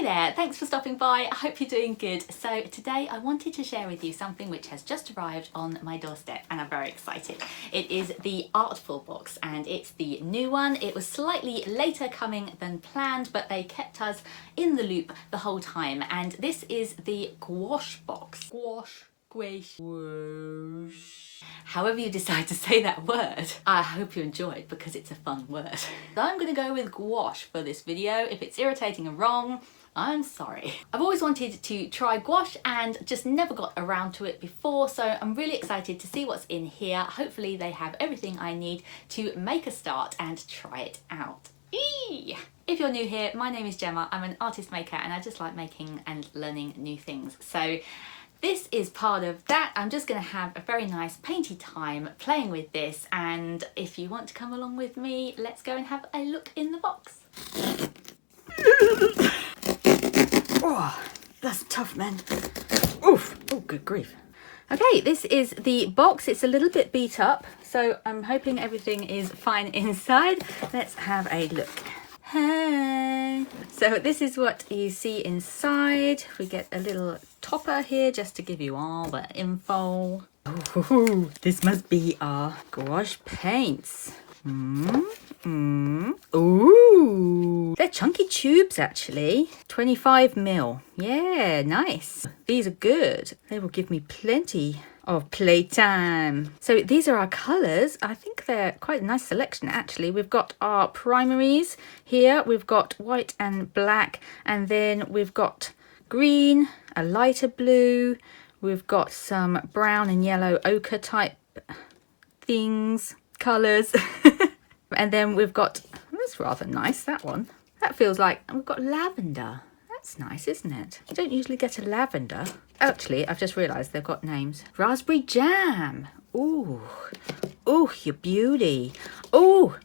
Hi there, thanks for stopping by. I hope you're doing good. So today I wanted to share with you something which has just arrived on my doorstep and I'm very excited. It is the Artful box and it's the new one. It was slightly later coming than planned, but they kept us in the loop the whole time. And this is the Gouache box. Gouache. However you decide to say that word, I hope you enjoy it because it's a fun word. So I'm going to go with gouache for this video. If it's irritating and wrong, I'm sorry. I've always wanted to try gouache and just never got around to it before, so I'm really excited to see what's in here. Hopefully they have everything I need to make a start and try it out. Eee! If you're new here, my name is Gemma. I'm an artist maker and I just like making and learning new things. So this is part of that. I'm just going to have a very nice painty time playing with this, and if you want to come along with me, let's go and have a look in the box. Oh, that's tough, man. Oof. Oh, good grief. Okay, this is the box. It's a little bit beat up, so I'm hoping everything is fine inside. Let's have a look. Hey. So this is what you see inside. We get a little topper here just to give you all the info. Ooh, this must be our gouache paints. Ooh, they're chunky tubes actually. 25 ml. Yeah, nice. These are good. They will give me plenty of playtime. So these are our colours. I think they're quite a nice selection actually. We've got our primaries here. We've got white and black, and then we've got green, a lighter blue. We've got some brown and yellow ochre type things, colours. And then we've got, that's rather nice, that one. That feels like, we've got lavender. That's nice, isn't it? You don't usually get a lavender. Actually, I've just realised they've got names. Raspberry jam. Ooh. Ooh, you beauty. Ooh,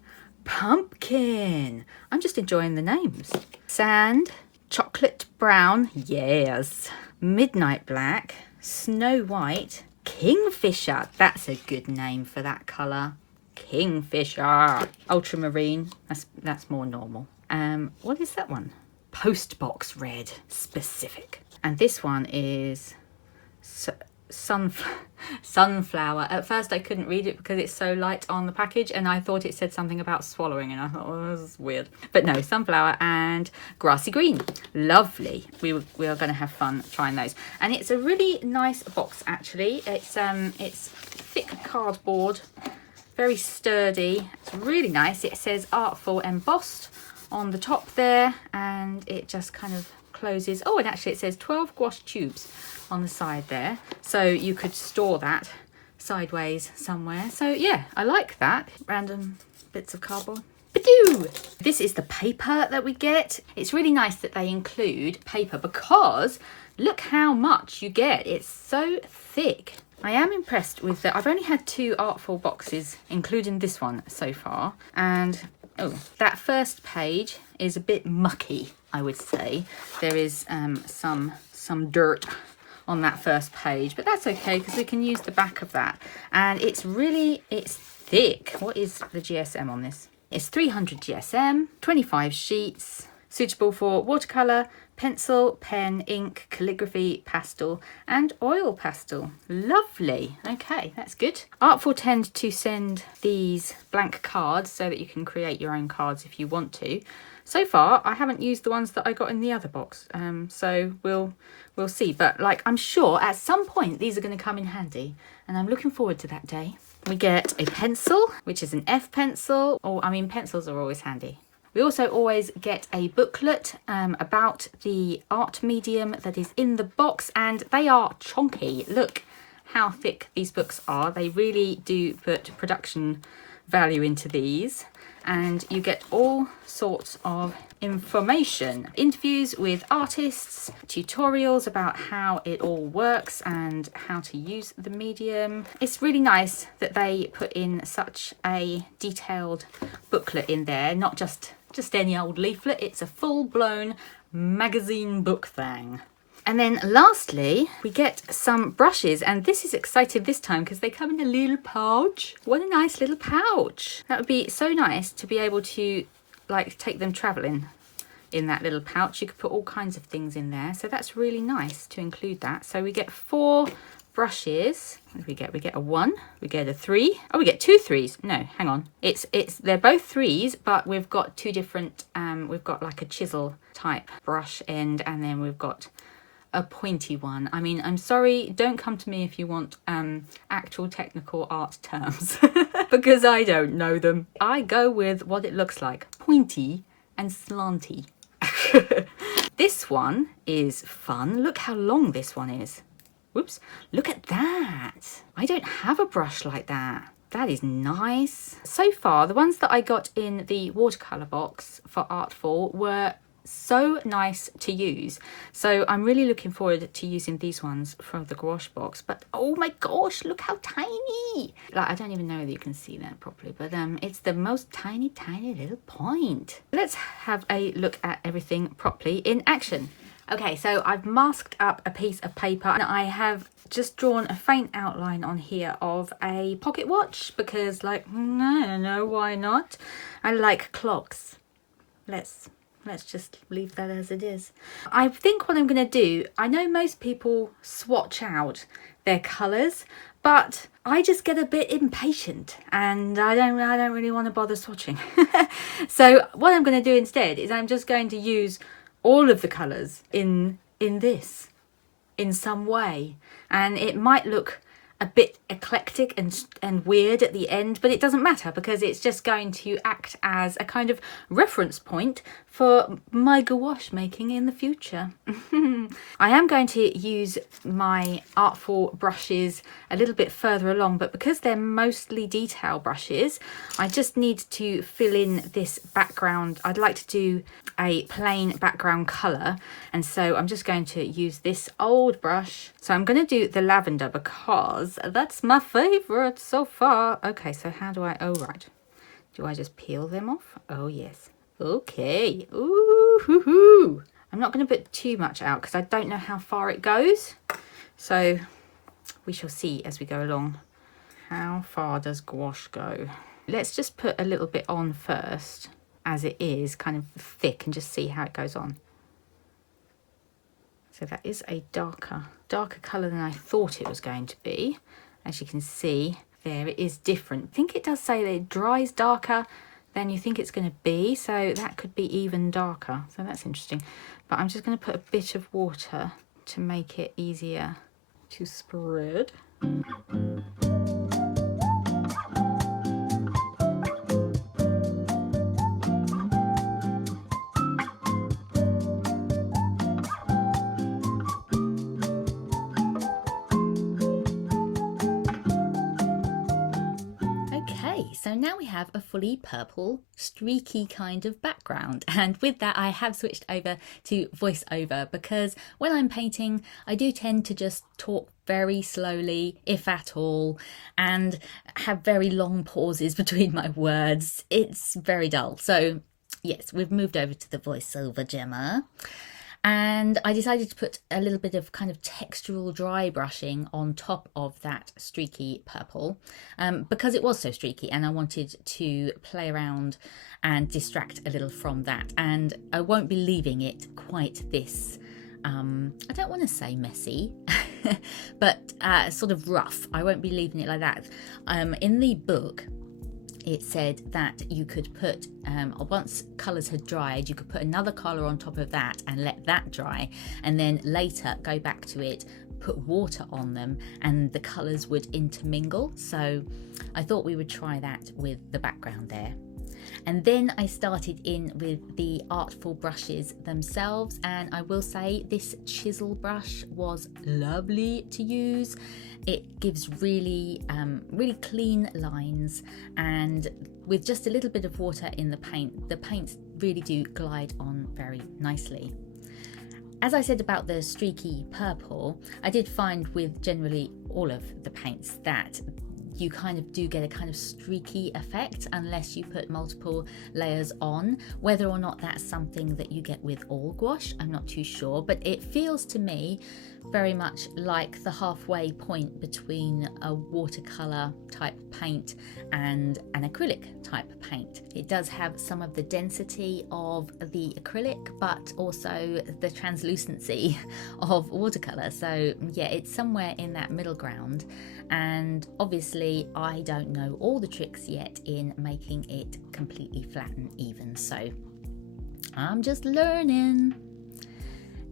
pumpkin. I'm just enjoying the names. Sand, chocolate brown, yes. Midnight black, snow white, kingfisher. That's a good name for that colour. Kingfisher. Ultramarine. That's more normal. What is that one? Postbox red. Specific. And this one is sunflower. At first I couldn't read it because it's so light on the package, and I thought it said something about swallowing, and I thought, oh, this is weird. But no, sunflower and grassy green. Lovely. We are going to have fun trying those. And it's a really nice box actually. It's thick cardboard, very sturdy. It's really nice. It says Artful embossed on the top there, and it just kind of closes. Oh, and actually it says 12 gouache tubes on the side there, so you could store that sideways somewhere. So yeah, I like that. Random bits of cardboard. Badoo! This is the paper that we get. It's really nice that they include paper because look how much you get. It's so thick. I am impressed with that. I've only had 2 Artful boxes, including this one so far, and oh, that first page is a bit mucky, I would say. There is some dirt on that first page, but that's okay because we can use the back of that. And it's thick. What is the GSM on this? It's 300 GSM, 25 sheets, suitable for watercolour, pencil, pen, ink, calligraphy, pastel and oil pastel. Lovely. Okay, that's good. Artful tend to send these blank cards so that you can create your own cards if you want to. So far I haven't used the ones that I got in the other box, so we'll see, but like I'm sure at some point these are going to come in handy, and I'm looking forward to that day. We get a pencil, which is an F pencil, or I mean pencils are always handy. We also always get a booklet about the art medium that is in the box, and they are chunky. Look how thick these books are. They really do put production value into these, and you get all sorts of information. Interviews with artists, tutorials about how it all works and how to use the medium. It's really nice that they put in such a detailed booklet in there, not just any old leaflet. It's a full-blown magazine book thing. And then lastly, we get some brushes, and this is exciting this time because they come in a little pouch. What a nice little pouch. That would be so nice to be able to like take them traveling in that little pouch. You could put all kinds of things in there. So that's really nice to include that. So we get 4 brushes. What do we get? We get a 1, we get a 3. Oh, we get 2 3s. No, hang on. They're both 3s, but we've got 2 different, we've got like a chisel type brush end, and then we've got a pointy one. I mean, I'm sorry, don't come to me if you want actual technical art terms because I don't know them. I go with what it looks like, pointy and slanty. This one is fun. Look how long this one is. Whoops, look at that. I don't have a brush like that. That is nice. So far, the ones that I got in the watercolour box for Artful were so nice to use. So I'm really looking forward to using these ones from the gouache box. But oh my gosh, look how tiny. Like, I don't even know whether you can see that properly, but it's the most tiny little point. Let's have a look at everything properly in action. Okay, so I've masked up a piece of paper and I have just drawn a faint outline on here of a pocket watch because, like, I don't know, why not? I like clocks. Let's just leave that as it is. I think what I'm going to do, I know most people swatch out their colours, but I just get a bit impatient and I don't really want to bother swatching. So what I'm going to do instead is I'm just going to use all of the colours in this in some way, and it might look a bit eclectic and weird at the end, but it doesn't matter because it's just going to act as a kind of reference point for my gouache making in the future. I am going to use my Artful brushes a little bit further along, but because they're mostly detail brushes, I just need to fill in this background. I'd like to do a plain background colour, and so I'm just going to use this old brush. So I'm going to do the lavender because that's my favourite so far. Okay, so how do I, oh right, do I just peel them off? Oh yes. Okay. Ooh, hoo, hoo. I'm not going to put too much out because I don't know how far it goes. So we shall see as we go along. How far does gouache go? Let's just put a little bit on first as it is kind of thick and just see how it goes on. So that is a darker colour than I thought it was going to be. As you can see there, it is different. I think it does say that it dries darker than you think it's going to be, so that could be even darker, so that's interesting. But I'm just going to put a bit of water to make it easier to spread. So now we have a fully purple, streaky kind of background, and with that I have switched over to voiceover because when I'm painting I do tend to just talk very slowly, if at all, and have very long pauses between my words. It's very dull. So yes, we've moved over to the voiceover, Gemma. And I decided to put a little bit of kind of textural dry brushing on top of that streaky purple because it was so streaky and I wanted to play around and distract a little from that. And I won't be leaving it quite this, I don't want to say messy, but sort of rough. I won't be leaving it like that. In the book, it said that you could put, once colours had dried, you could put another colour on top of that and let that dry, and then later go back to it, put water on them, and the colours would intermingle. So I thought we would try that with the background there. And then I started in with the Artful brushes themselves, and I will say this chisel brush was lovely to use. It gives really clean lines, and with just a little bit of water in the paints really do glide on very nicely. As I said about the streaky purple, I did find with generally all of the paints that you kind of do get a kind of streaky effect unless you put multiple layers on. Whether or not that's something that you get with all gouache, I'm not too sure, but it feels to me very much like the halfway point between a watercolor type paint and an acrylic type paint. It does have some of the density of the acrylic, but also the translucency of watercolor. So yeah, it's somewhere in that middle ground. And obviously I don't know all the tricks yet in making it completely flat and even, so I'm just learning.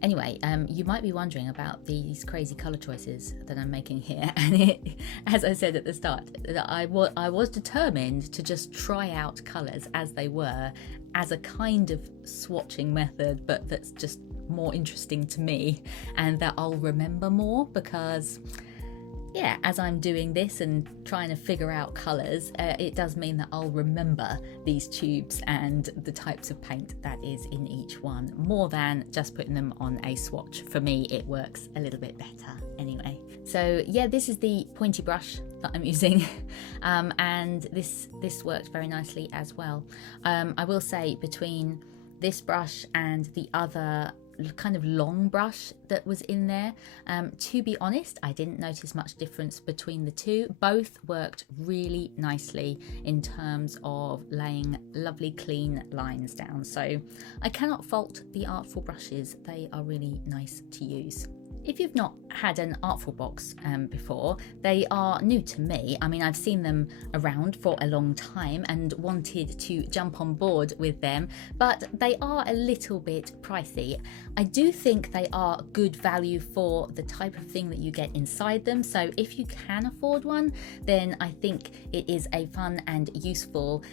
Anyway, you might be wondering about these crazy colour choices that I'm making here, and as I said at the start, that I was determined to just try out colours as they were, as a kind of swatching method, but that's just more interesting to me and that I'll remember more, because yeah, as I'm doing this and trying to figure out colours, it does mean that I'll remember these tubes and the types of paint that is in each one, more than just putting them on a swatch. For me, it works a little bit better anyway. So yeah, this is the pointy brush that I'm using, and this worked very nicely as well. I will say, between this brush and the other kind of long brush that was in there, to be honest, I didn't notice much difference between the two. Both worked really nicely in terms of laying lovely clean lines down, so I cannot fault the Artful brushes. They are really nice to use. If you've not had an Artful box before, they are new to me. I mean, I've seen them around for a long time and wanted to jump on board with them, but they are a little bit pricey. I do think they are good value for the type of thing that you get inside them, so if you can afford one, then I think it is a fun and useful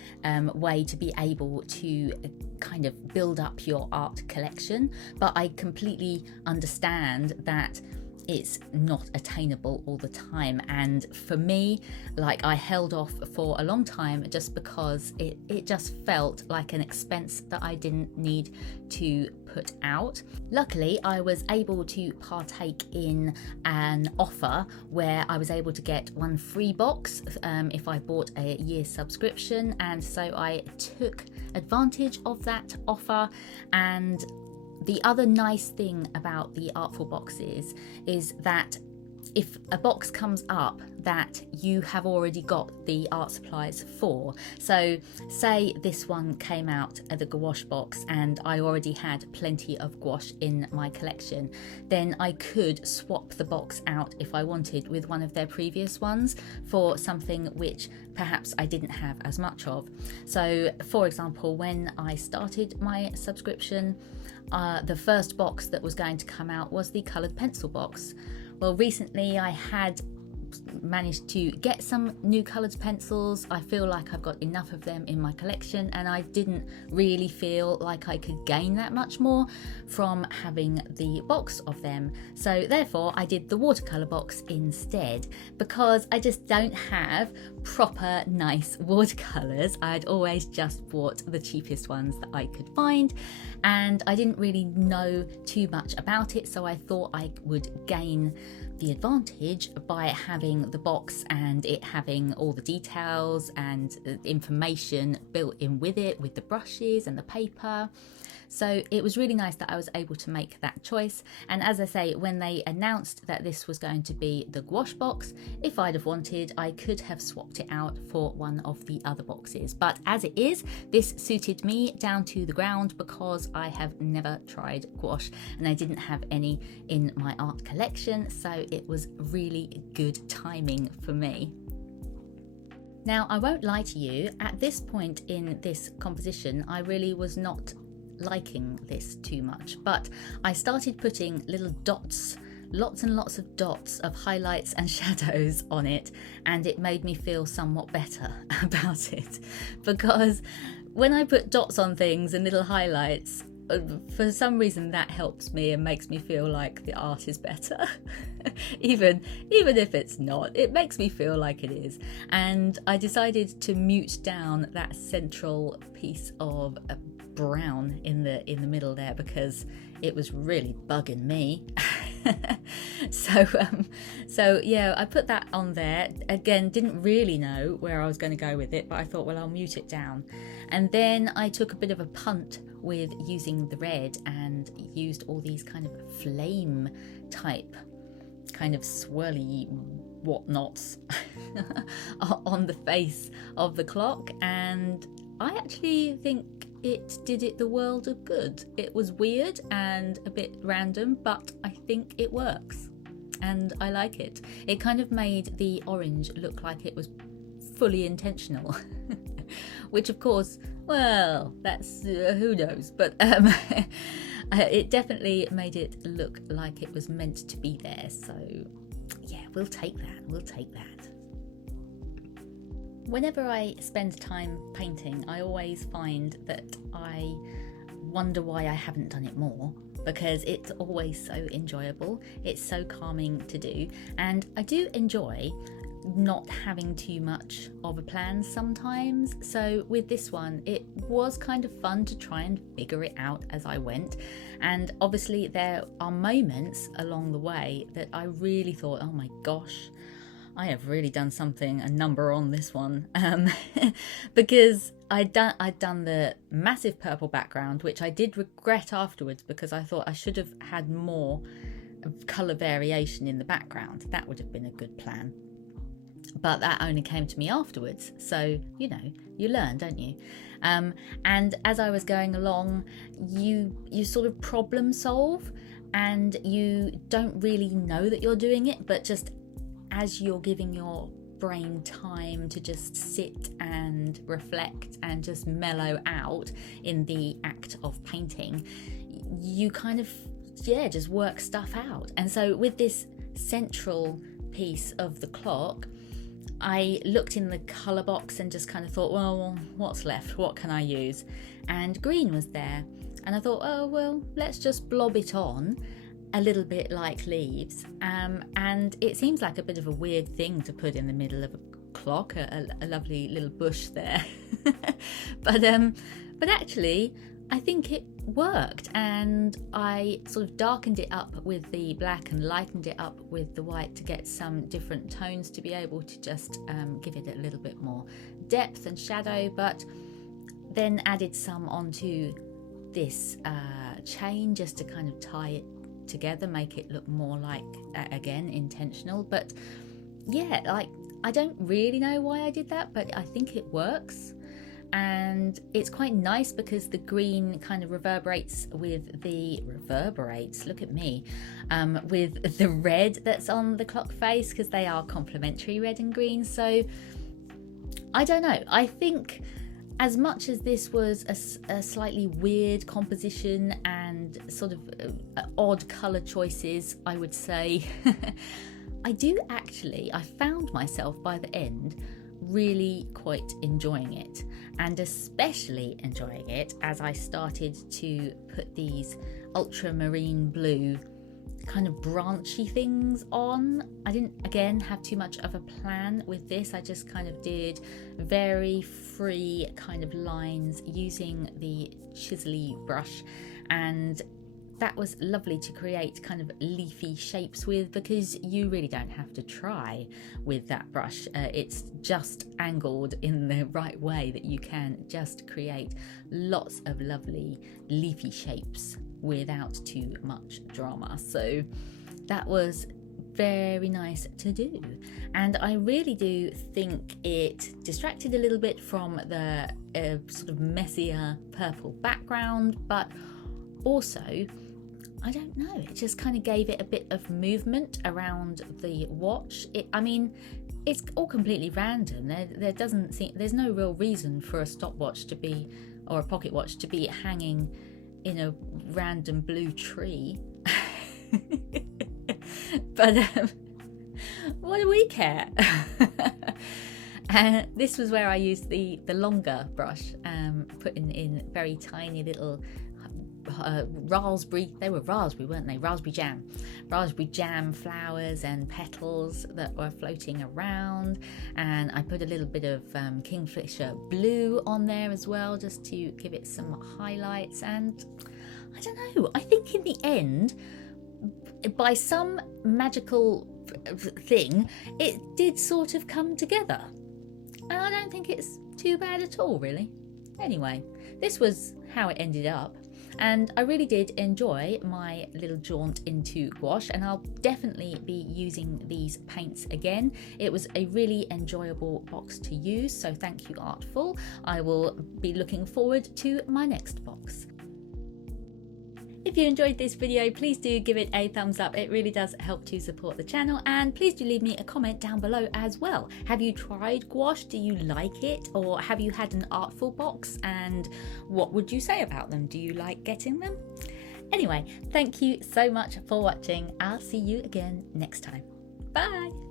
way to be able to kind of build up your art collection. But I completely understand that it's not attainable all the time, and for me, like, I held off for a long time just because it just felt like an expense that I didn't need to put out. Luckily, I was able to partake in an offer where I was able to get one free box if I bought a year subscription, and so I took advantage of that offer. And the other nice thing about the Artful boxes is that if a box comes up that you have already got the art supplies for, so say this one came out at the gouache box and I already had plenty of gouache in my collection, then I could swap the box out if I wanted with one of their previous ones for something which perhaps I didn't have as much of. So for example, when I started my subscription, the first box that was going to come out was the coloured pencil box. Well, recently I had managed to get some new coloured pencils. I feel like I've got enough of them in my collection, and I didn't really feel like I could gain that much more from having the box of them. So therefore I did the watercolour box instead, because I just don't have proper nice watercolours. I'd always just bought the cheapest ones that I could find, and I didn't really know too much about it, so I thought I would gain the advantage by having the box and it having all the details and information built in with it, with the brushes and the paper. So it was really nice that I was able to make that choice. And as I say, when they announced that this was going to be the gouache box, if I'd have wanted, I could have swapped it out for one of the other boxes. But as it is, this suited me down to the ground because I have never tried gouache and I didn't have any in my art collection. So it was really good timing for me. Now, I won't lie to you, at this point in this composition, I really was not liking this too much, but I started putting little dots, lots and lots of dots of highlights and shadows on it, and it made me feel somewhat better about it, because when I put dots on things and little highlights, for some reason that helps me and makes me feel like the art is better. even if it's not, it makes me feel like it is. And I decided to mute down that central piece of brown in the middle there, because it was really bugging me. So yeah, I put that on there. Again, didn't really know where I was going to go with it, but I thought, well, I'll mute it down. And then I took a bit of a punt with using the red and used all these kind of flame type kind of swirly whatnots on the face of the clock, and I actually think it did it the world of good. It was weird and a bit random, but I think it works and I like it. It kind of made the orange look like it was fully intentional, which of course, well, that's who knows, but it definitely made it look like it was meant to be there. So yeah, we'll take that. Whenever I spend time painting, I always find that I wonder why I haven't done it more, because it's always so enjoyable. It's so calming to do, and I do enjoy not having too much of a plan sometimes. So with this one, it was kind of fun to try and figure it out as I went, and obviously there are moments along the way that I really thought, oh my gosh, I have really done a number on this one, because I'd done the massive purple background, which I did regret afterwards, because I thought I should have had more colour variation in the background. That would have been a good plan. But that only came to me afterwards. So, you know, you learn, don't you? And as I was going along, you sort of problem solve, and you don't really know that you're doing it, but just as you're giving your brain time to just sit and reflect and just mellow out in the act of painting, you kind of, just work stuff out. And so with this central piece of the clock, I looked in the colour box and just kind of thought, well, what's left? What can I use? And green was there. And I thought, oh, well, let's just blob it on a little bit like leaves. And it seems like a bit of a weird thing to put in the middle of a clock, a lovely little bush there. But actually, I think it worked, and I sort of darkened it up with the black and lightened it up with the white to get some different tones to be able to just give it a little bit more depth and shadow, but then added some onto this chain just to kind of tie it together, make it look more like, again, intentional. But yeah, like, I don't really know why I did that, but I think it works. And it's quite nice because the green kind of reverberates, look at me, with the red that's on the clock face, because they are complementary, red and green. So I don't know, I think as much as this was a slightly weird composition and sort of odd colour choices, I would say, I found myself by the end really quite enjoying it, and especially enjoying it as I started to put these ultramarine blue kind of branchy things on. I didn't, again, have too much of a plan with this. I just kind of did very free kind of lines using the chisely brush, and that was lovely to create kind of leafy shapes with, because you really don't have to try with that brush. It's just angled in the right way that you can just create lots of lovely leafy shapes without too much drama. So that was very nice to do, and I really do think it distracted a little bit from the sort of messier purple background, but also, I don't know, it just kind of gave it a bit of movement around the watch. It's all completely random. There's no real reason for a stopwatch to be, or a pocket watch to be hanging in a random blue tree. But what do we care? And this was where I used the longer brush, putting in very tiny little raspberry, they were raspberry, weren't they? Raspberry jam flowers and petals that were floating around, and I put a little bit of kingfisher blue on there as well, just to give it some highlights. And I don't know, I think in the end, by some magical thing, it did sort of come together, and I don't think it's too bad at all, really. Anyway, this was how it ended up. And I really did enjoy my little jaunt into gouache, and I'll definitely be using these paints again. It was a really enjoyable box to use, so thank you, Artful. I will be looking forward to my next box. If you enjoyed this video, please do give it a thumbs up. It really does help to support the channel, and please do leave me a comment down below as well. Have you tried gouache? Do you like it? Or have you had an Artful box, and what would you say about them? Do you like getting them? Anyway, thank you so much for watching. I'll see you again next time. Bye!